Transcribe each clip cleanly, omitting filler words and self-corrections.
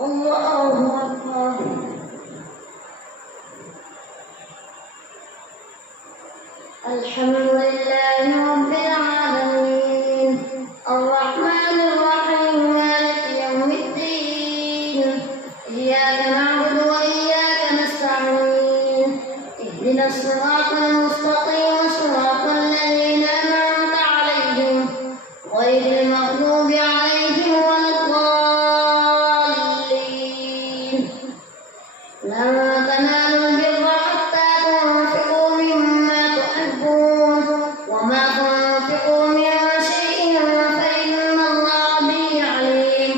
الله أكبر. الحمد لله رب العالمين الرحمن الرحيم مالك يوم الدين إياك نعبد وإياك نستعين اهدنا الصراط المستقيم صراط الذين أنعمت عليهم غير المغضوب عليهم ولا الضالين. لن تنالوا البر حتى تنفقوا مما تحبون وما تنفقوا من شيء فإن الله به عليم.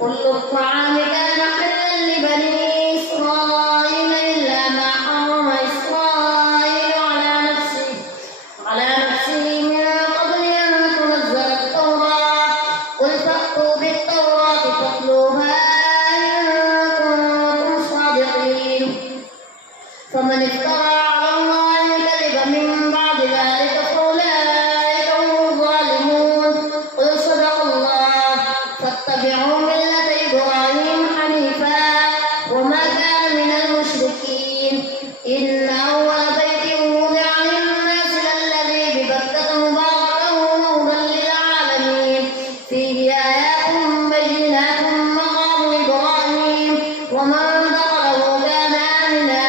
كل الطعام كان حلا لبني إسرائيل إلا ما حرم إسرائيل على نفسه من قبل أن تنزل التوراة. قل فأتوا بالتوراة فاتلوها إن كنتم صادقين. فمن افترى على الله الكذب من بعد ذلك فأولئك هم الظالمون. قل صدق الله فاتبعوا ملة إبراهيم حنيفا وما كان من المشركين. إن أول بيت وضع للناس للذي ببكة مباركا وهدى للعالمين فيه آيات بينات مقام إبراهيم ومن دخله كان آمنا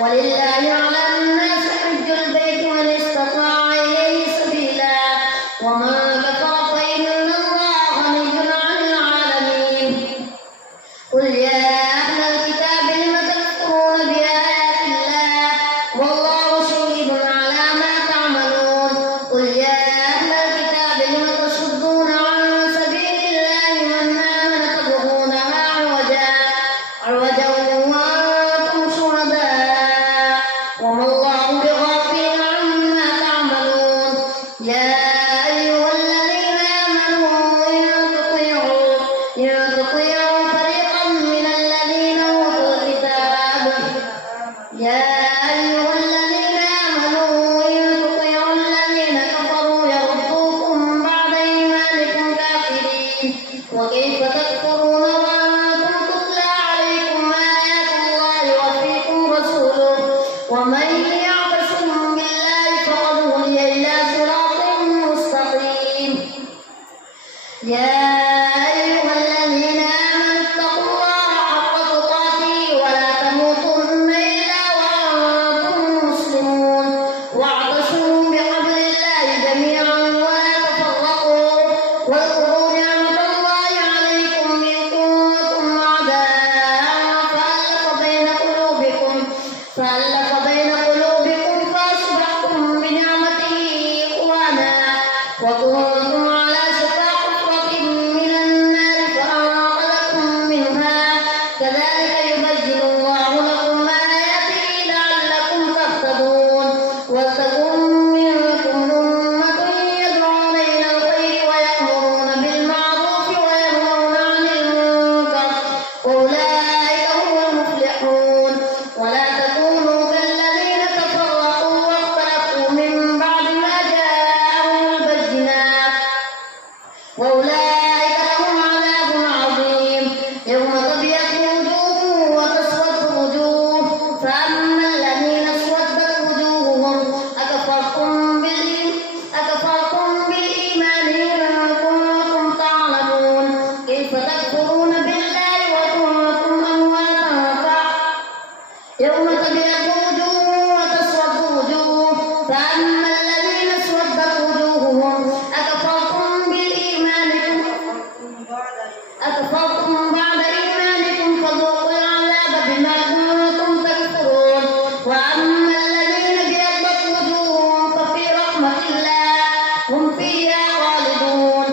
ولله على الناس حج البيت من استطاع إليه سبيلا ومن كفر فإن الله غني عن العالمين. قل يا أهل الكتاب لم تكفرون بآيات الله والله شهيد على ما تعملون. قل يا أهل الكتاب لم تصدون عن سبيل الله من آمن تبغونها عوجا وأنتم شهداء وما الله بغافل عما تعملون. يا أيها الذين آمنوا إن تطيعوا فريقا من الذين أوتوا الكتاب الذين كفروا يردوكم بعد إيمانكم كافرين. وكيف تكفرون وأنتم تتلى عليكم آيات الله وفيكم رسوله ومن يعتصم بالله فقد هدي إلى صراط مستقيم. يا أيها الذين آمنوا اتقوا الله حق تقاته ولا تموتن إلا وأنتم مسلمون. واعتصموا بحبل الله جميعا ولا تفرقوا واذكروا نعمة الله عليكم إذ كنتم أعداء فألف بين قلوبكم فأصبحتم بنعمته إخوانا وكنتم على شفا حفرة من النار فأنقذكم منها. كذلك يبين الله لكم آياته لعلكم تهتدون. ولتكن منكم أمة يدعون إلى الخير ويأمرون بالمعروف وينهون عن المنكر وأولئك هم المفلحون. ولا تكونوا كالذين تفرقوا واختلفوا من بعد ما جاءهم البينات وأولئك لهم عذاب عظيم. يوم تبيض وجوه وتسود وجوه فأما الذين اسودت وجوههم أكفرتم بالإيمان إن كنتم تعلمون. كيف تكفرون بالله وكنتم أمواتا يوم تبيض وجوه وتسود وجوه فأما الذين اسودت وجوههم أكفرتم بعد إيمانكم فذوقوا العذاب بما كنتم تكفرون. وأما الذين ابيضت وجوههم ففي رحمة الله هم فيها خالدون.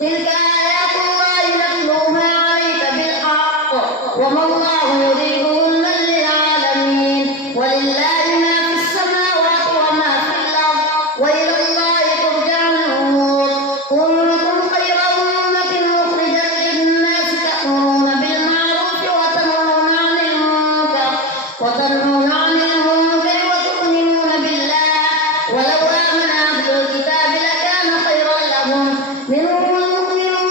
تلك آيات الله نتلوها عليك بالحق وما الله يريد ظلما للعالمين. ولله ما في السماوات وما في الأرض وإلى الله ترجع الأمور. كنتم خير أمة أخرجت للناس تأمرون بالمعروف وتنهون عن المنكر وتؤمنون بالله. ولو آمن أهل الكتاب لكان خيرا لهم منهم المؤمنون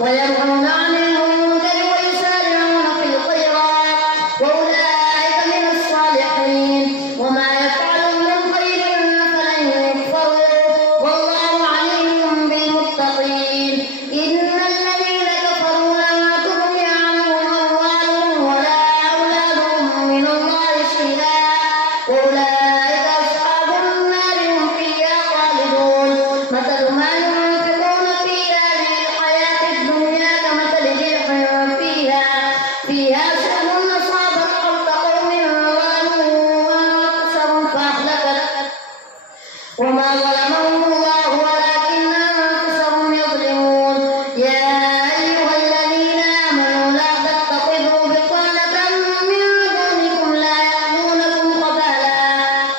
وينهون عن المنكر ويسارعون في الخيرات وأولئك من الصالحين وما يفعلوا من خير فلن يكفروا والله عليم بالمتقين. إن الذين كفروا لن تغني عنهم أموالهم ولا أولادهم من الله شيئا وأولئك أصحاب النار هم فيها خالدون. مثل ما ينفقون في هذه الحياة الدنيا كمثل ريح فيها سهم أصابت حرث قوم ظلموا أنفسهم فأهلكت وما ظلمهم الله ولكن أنفسهم يظلمون. يا أيها الذين آمنوا لا تتخذوا بطانة من دونكم لا يألونكم خبالا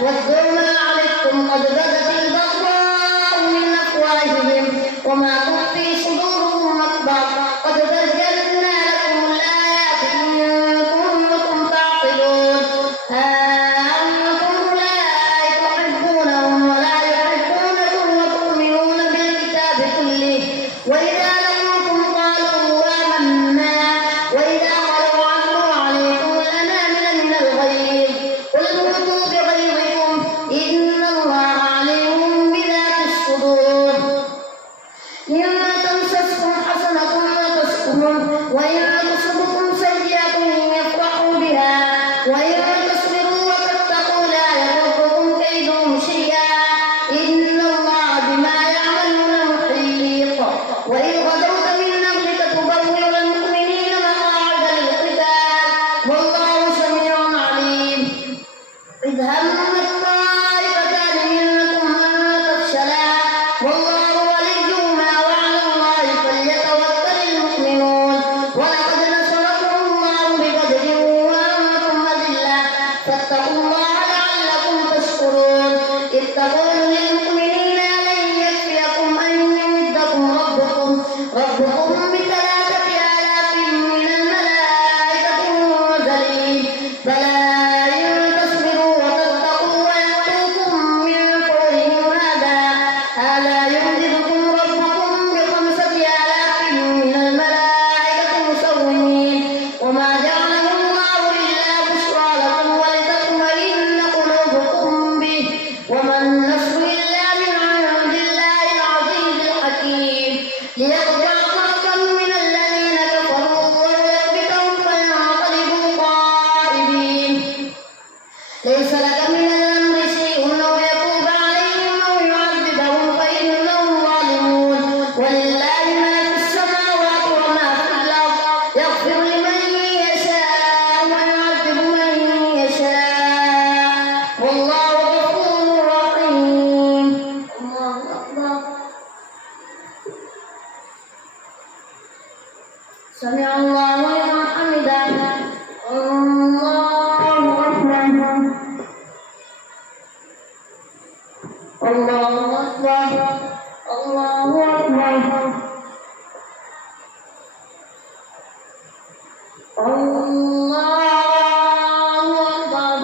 ودوا ما عنتم قد بدت البغضاء من أفواههم وما تخفي صدورهم أكبر قد بينا لكم الآيات إن كنتم تعقلون. ها أنتم أولئك تحبونهم ولا يحبونكم وتؤمنون بالكتاب كله وإذا لقوكم قالوا آمنا وإذا خلوا عضوا عليكم الأنامل من الغيظ قل موتوا بغيظكم إن الله عليم بذات الصدور. إن تمسسكم حسنة تسؤهم وإن تصبكم سيئة يفرحوا بها وإن تصبروا وتتقوا لا يضركم كيدهم شيئا إن الله بما يعملون محيط. وإذ غدوت من أهلك تبوئ المؤمنين مقاعد للقتال والله سميع عليم. إذ همت طائفتان منكم أن تفشلا والله وليهما وعلى الله فليتوكل المؤمنون. ولقد نصركم الله ببدر وأنتم أذلة فاتقوا الله لعلكم تشكرون. إذ تقول للمؤمنين لن يكفيكم أن يمدكم ربكم ب3,000 من الملائكة منزلين بلى إن تصبروا وتتقوا ويأتوكم من فورهم هذا يمددكم ربكم ب5,000 من الملائكة مسومين وما جعله الله إلا بشرى لكم ولتطمئن قلوبكم به وما النصر إلا من عند الله العزيز الحكيم. ليقطع طرفا من الذين كفروا ويكبتهم فينقلبوا خائبين. ليس لك من الأمر شيء أو يتوب عليهم أو يعذبهم فإنهم ظالمون. ولله ما في السماوات وما في الأرض يغفر لمن يشاء ويعذب من يشاء والله غفور رحيم. الله أكبر. سمع الله لمن حمده. الله أكبر. الله أكبر. الله أكبر. الله أكبر.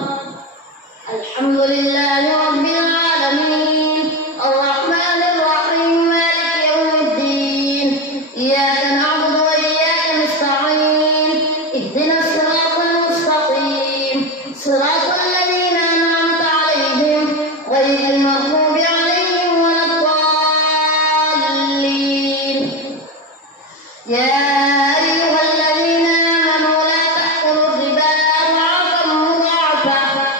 الحمد لله رب العالمين الرحمن الرحيم مالك يوم الدين إياك نعبد وإياك نستعين اهدنا الصراط المستقيم صراط الذين أنعمت عليهم غير المغضوب عليهم ولا الضالين. يا أيها الذين آمنوا لا تأكلوا الربا أضعافا مضاعفة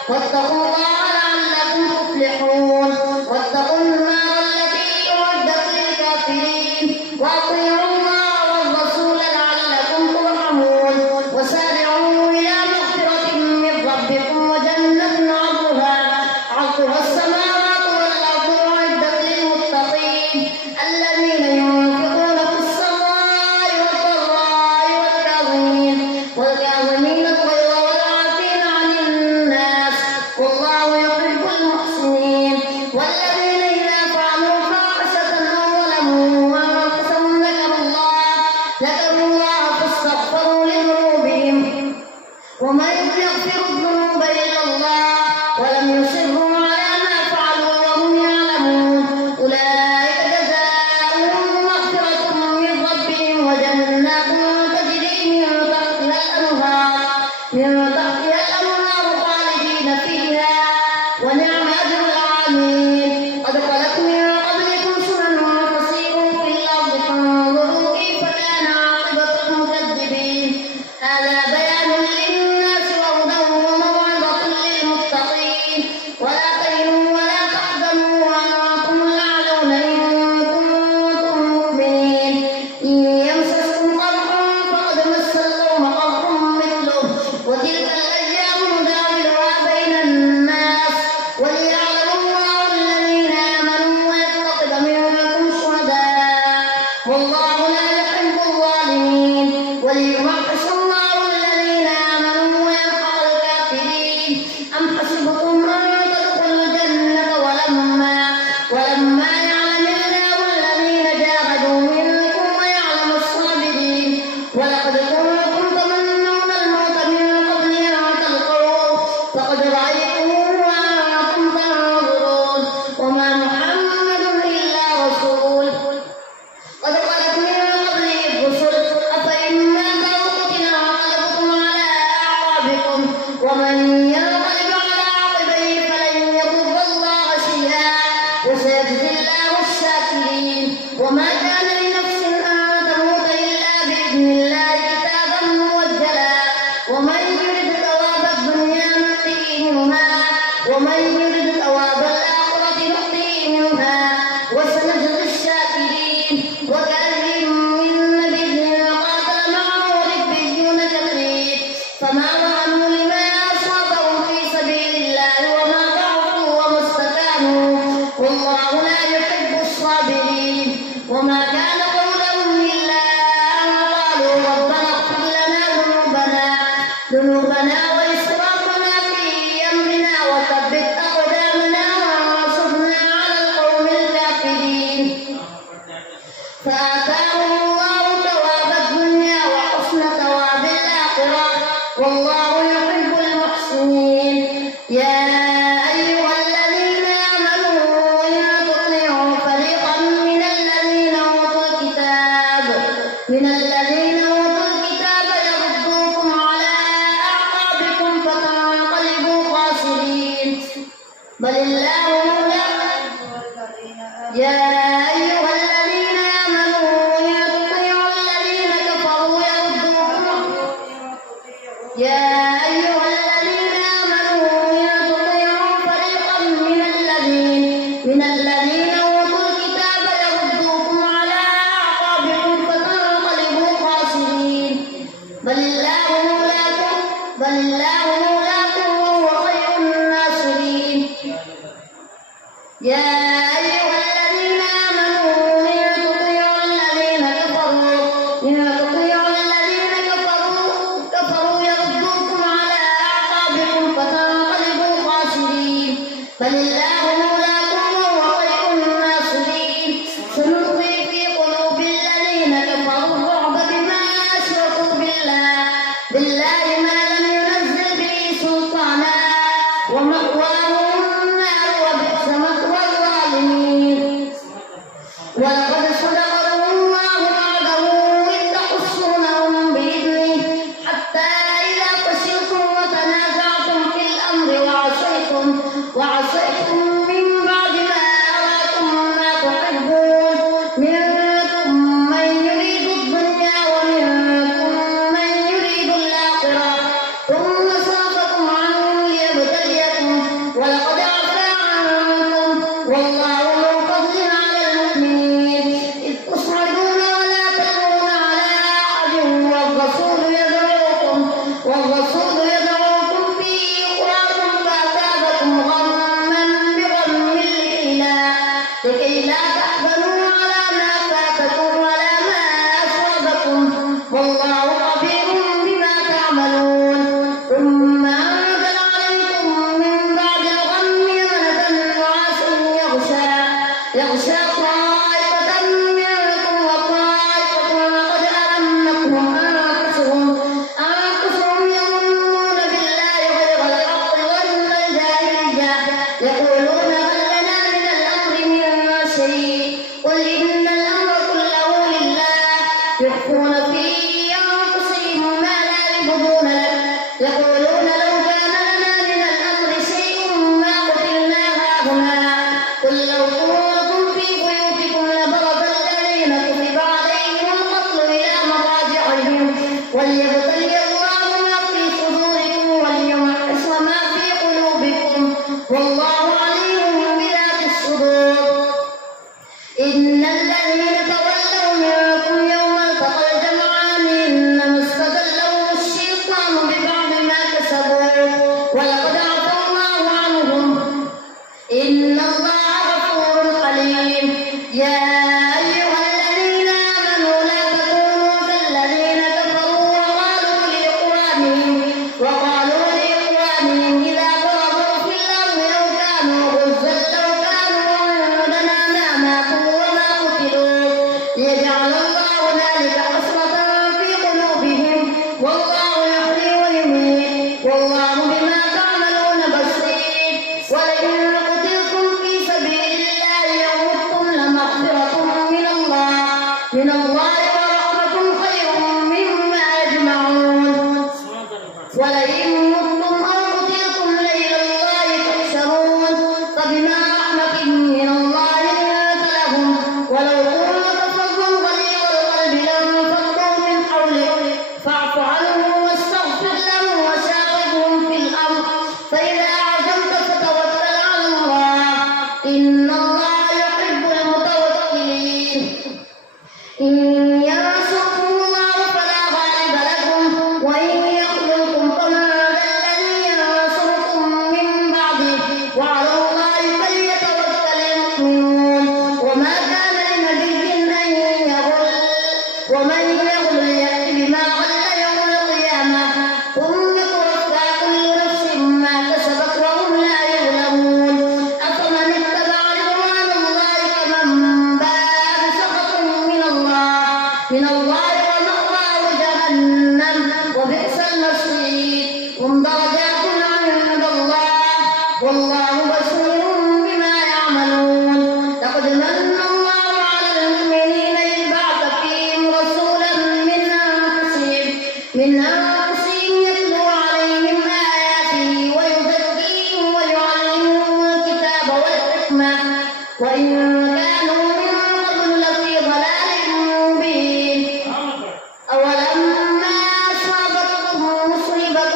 واتقوا الله لعلكم تفلحون. واتقوا النار التي أعدت للكافرين وأطيعوا الله والرسول لعلكم ترحمون. وسارعوا إلى مغفرة من ربكم وجنة عرضها السماوات والأرض أعدت للمتقين الذين ينفقون في السراء والضراء والكاظمين الغيظ والعافين عن الناس والله يحب المحسنين. والذين إذا فعلوا فاحشة أو ظلموا أنفسهم ذكروا آتاهم الله ثواب الدنيا وحسن ثواب الآخرة والله يحب المحسنين. يا أيها الذين آمنوا إن تطيعوا فريقا من الذين أوتوا الكتاب يردوكم على أعقابكم فتنقلبوا خاسرين بل الله يا أيها الذين آمنوا إن تطيعوا الذين كفروا يردوكم فريقا من الذين أوتوا الكتاب يردوكم على أعقابكم فتنقلبوا خاسرين بل الله مولاكم وهو خير الناصرين. يا أيها الذين آمنوا إن تطيعوا الذين كفروا يردوكم على أعقابكم فتنقلبوا خاسرين بل الله مولاكم وهو خير الناصرين. سنلقي في قلوب الذين كفروا الرعب بما أشركوا بالله ما لم ينزل به سلطانا ومأواهم النار وبئس مثوى الظالمين. ولقد صدقكم الله وعده إذ تحصونهم بإذنه حتى إذا فشلتم وتنازعتم في الأمر وعصيتم من بعد ما أراكم ما تحبون منكم من يريد الدنيا ومنكم من يريد الآخرة ثم صرفكم عنهم ليبتليكم ولقد عفا عنكم والله ذو فضل على المؤمنين. إذ تصعدون ولا تلوون على أحد والرسول يدعوكم في أخراكم فأثابكم غما بغم لكي لا تحزنوا على ما فاتكم ولا ما أصابكم والله خبير بما تعملون. ثم أنزل عليكم من بعد الغم أمنة نعاسا يغشى طائفة منكم وطائفة قد أهمتهم أنفسهم يظنون بالله غير الحق ظن الجاهلية يقولون هل لنا من الأمر من شيء قل إن الأمر كله لله يخفون في أنفسهم ما لا يبدون لك يقولون لو كان لنا من الأمر شيء ما قتلنا هاهنا قل لو كنتم في بيوتكم لبرز الذين كتب عليهم القتل إلى مضاجعهم وليبتلي الله ما في صدوركم وليمحص ما في قلوبكم والله عليم بذات الصدور. إن الذين تولوا منكم يوم التقى الجمعان إنما استزلهم الشيطان ببعض ما كسبوا ولقد عفا الله عنهم إن الله غفور حليم. يا أيها الذين آمنوا لا تكونوا كالذين كفروا وقالوا لإخوانهم إذا ضربوا في الأرض لو كانوا غزا لو كانوا عندنا ما ماتوا وما قتلوا ليجعل الله ذلك حسرة في قلوبهم والله يحيي ويميت والله بما تعملون بصير. ولئن قتلتم في سبيل الله أو متم لمغفرة من الله ورحمة خير مما يجمعون. ولئن متم أو قتلتم لإلى الله تحشرون فبما رحمة من الله لنت لهم ولو كنت فظا غليظ القلب لانفضوا من حولك فاعف عنهم واستغفر لهم وشاورهم في الأمر فإذا عزمت فتوكل على الله إن الله يحب المتوكلين. إن ينصركم الله فلا غالب لكم وإن يخذلكم فمن ذا الذي ينصركم من بعده وعلى الله فليتوكل المؤمنون. وما كان لنبي أن يغل ومن يغل يأت بما غل يوم القيامة ثم توفى كل نفس ما كسبت وهم لا يظلمون. أفمن اتبع رضوان الله كمن باء بسخط من الله من الله ومأواه جهنم وبئس المصير هم درجات عند الله والله بصير بما يعملون لقد من الله على المؤمنين إذ بعث فيهم رسولا من أنفسهم يتلو عليهم آياته ويزكيهم ويعلمهم الكتاب والحكمة وإن كانوا من قبل لفي ضلال مبين أولما أصابتكم مصيبة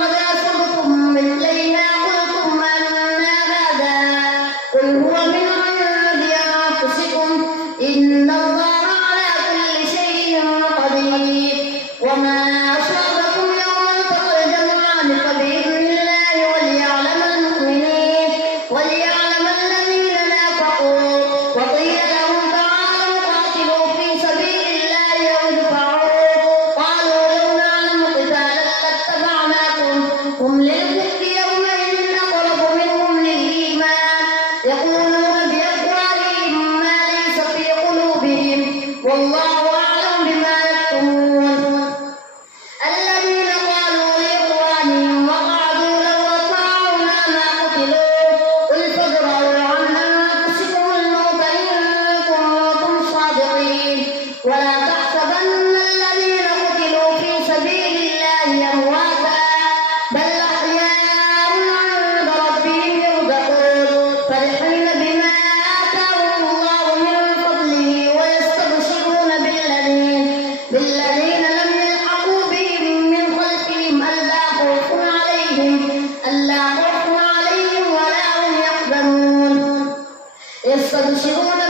قد أصبتم مثليها قلتم أنى هذا قل هو من عند أنفسكم إن الله على كل شيء قدير وما أصابكم يوم التقى الجمعان فبإذن الله وليعلم المؤمنين وليعلم الذين نافقوا وقيل لهم تعالوا قاتلوا في سبيل الله أو ادفعوا قالوا لو نعلم قتالا لاتبعناكم هم للكفر يومئذ أقرب منهم للإيمان يقولون بأفواههم ما ليس في قلوبهم والله أعلم بما يكتمون الذين قالوا لإخوانهم وقعدوا لو أطاعونا ما قتلوا قل فادرءوا عن أنفسكم الموت إن كنتم صادقين ولا تحسبن الذين قتلوا في سبيل الله أمواتا بل أحياء عند ربهم يرزقون فرحين بما آتاهم الله من فضله ويستبشرون بالذين لم يلحقوا بهم من خلفهم ألا خوف عليهم ولا هم يحزنون يستبشرون